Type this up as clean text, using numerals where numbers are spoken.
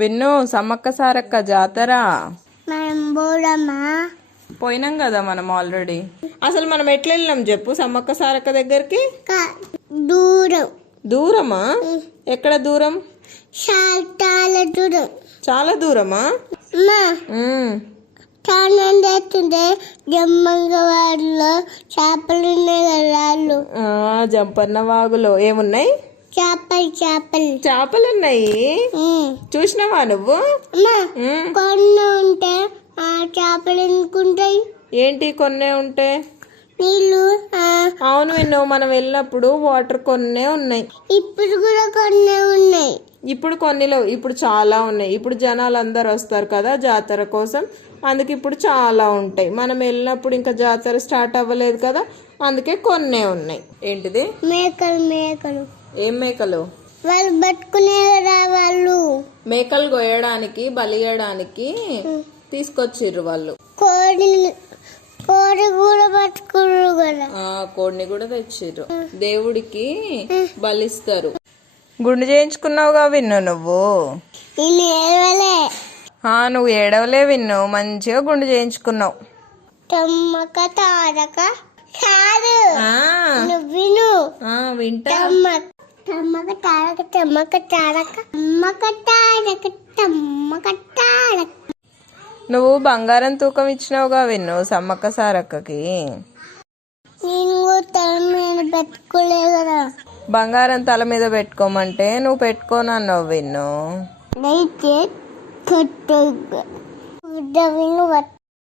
విన్ను సమ్మక్క సారక్క జాతర మనం పోదామా? పోయినాం కదా మనం ఆల్రెడీ. అసలు మనం ఎట్లా వెళ్ళినాం చెప్పు సమ్మక్క సారక్క దగ్గరికి? దూరం. దూరమా? ఎక్కడ దూరం? చాలా దూరం. చాలా దూరమా? చాలా చేస్తుంటే జమ్మంగ వారిలో చేపలు ఉన్నాయి కదా. జంపన్న వాగులో ఏమున్నాయి? చేపలు ఉన్నాయి. చూసినావా నువ్వు? కొన్ని ఉంటే ఆ చేపలు ఎందుకుంటాయి? ఏంటి కొన్నే ఉంటే? నీళ్ళు. అవును విన్ను, మనం వెళ్ళినప్పుడు వాటర్ కొన్నే ఉన్నాయి. ఇప్పుడు కూడా కొన్నే ఉన్నాయి. ఇప్పుడు కొన్నిలో ఇప్పుడు చాలా ఉన్నాయి. ఇప్పుడు జనాలు అందరు వస్తారు కదా జాతర కోసం, అందుకే ఇప్పుడు చాలా ఉంటాయి. మనం వెళ్ళినప్పుడు ఇంకా జాతర స్టార్ట్ అవ్వలేదు కదా, అందుకే కొన్నే ఉన్నాయి. ఏంటిది? మేకలు. ఏం మేకలు? వాళ్ళు పట్టుకునే కదా వాళ్ళు. మేకలు కోయడానికి బలియడానికి తీసుకొచ్చిర్రు వాళ్ళు. కోడి కూడా పట్టుకుర్రు కదా. కోడిని కూడా తెచ్చిర్రు, దేవుడికి బలిస్తారు. గుండు చేయించుకున్నావుగా విన్ను నువ్వు? నువ్వు ఏడవలే విన్ను, మంచిగా గుండు చేయించుకున్నావు. తమ్మక తారక కాదు, నువ్వు వింటా. తమ్మక తారక. నువ్వు బంగారం తూకం ఇచ్చినావుగా విన్ను సమ్మక్క సారక్కకి. నేను తల మీద పెట్టుకోలే కదా. బంగారం తల మీద పెట్టుకోమంటే నువ్వు పెట్టుకోనన్నావు విన్ను. అయితే